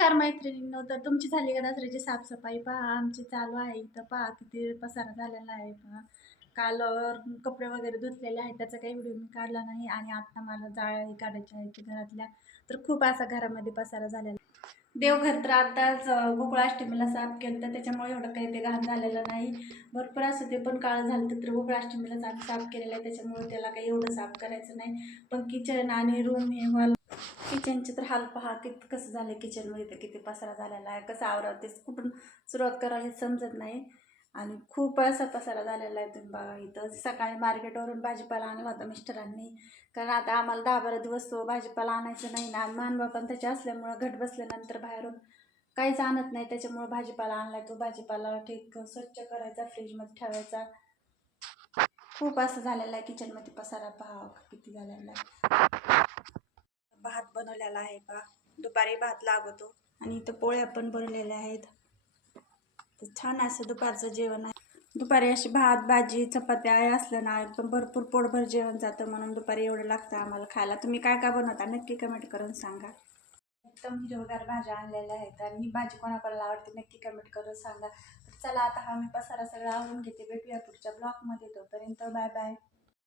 नमस्कार मैत्रिणींनो तर तुमची झाली का दसऱ्याची साफसफाई? पहा आमची चालू आहे इथं. पहा किती पसारा झालेला आहे. पहा काल कपडे वगैरे धुतलेले आहेत. त्याचा काही व्हिडिओ मी काढला नाही आणि आत्ता मला जाळंही काढायची आहे आहेत घरातल्या. तर खूप असा घरामध्ये पसारा झालेला देवघर तर आताच गोकुळाष्टमीला साफ केलं तर त्याच्यामुळे एवढं काही ते घाण झालेलं नाही. भरपूर असं ते पण काळ झालं तर गोकुळाष्टमीला आम्ही साफ केलेलं आहे. त्याच्यामुळे त्याला काही एवढं साफ करायचं नाही. पण किचन आणि रूम हे हॉल किचनचे तर हाल पहा किती कसं झालं किचनमध्ये तर किती पसारा झालेला आहे कसं आवरावं कुठून सुरुवात करावं हे समजत नाही. आणि खूप असा पसारा झालेला आहे तुम्ही बघा इथं. सकाळी मार्केटवरून भाजीपाला आणला होता मिस्टरांनी. कारण आता आम्हाला दहा बारा दिवस तो भाजीपाला आणायचं नाही ना. आणि पण त्याचे असल्यामुळं घट बसल्यानंतर बाहेरून काहीच आणत नाही. त्याच्यामुळं भाजीपाला आणलाय तो भाजीपाला ठीक स्वच्छ करायचा फ्रीजमध्ये ठेवायचा. खूप असं झालेलं आहे किचनमध्ये पसारा. पहा किती झालेला आहे. बनवलेला आहे पहा दुपारी भात लागवतो. आणि इथं पोळ्या पण बनवलेल्या आहेत. तर छान असं दुपारचं जेवण आहे. दुपारी अशी भात भाजी चपात्या आहे असलं ना एकदम भरपूर पोटभर जेवण जातं म्हणून दुपारी एवढं लागतं आम्हाला खायला. तुम्ही काय काय बनवता? नक्की कमेंट करून सांगा. एकदम हिरवगार भाज्या आणलेल्या आहेत आणि ही भाजी कोणाकोणाला आवडते नक्की कमेंट करून सांगा. तर चला आता हा मी पसारा सगळा आवरून घेते. भेटूया पुढच्या ब्लॉगमध्ये तोपर्यंत बाय बाय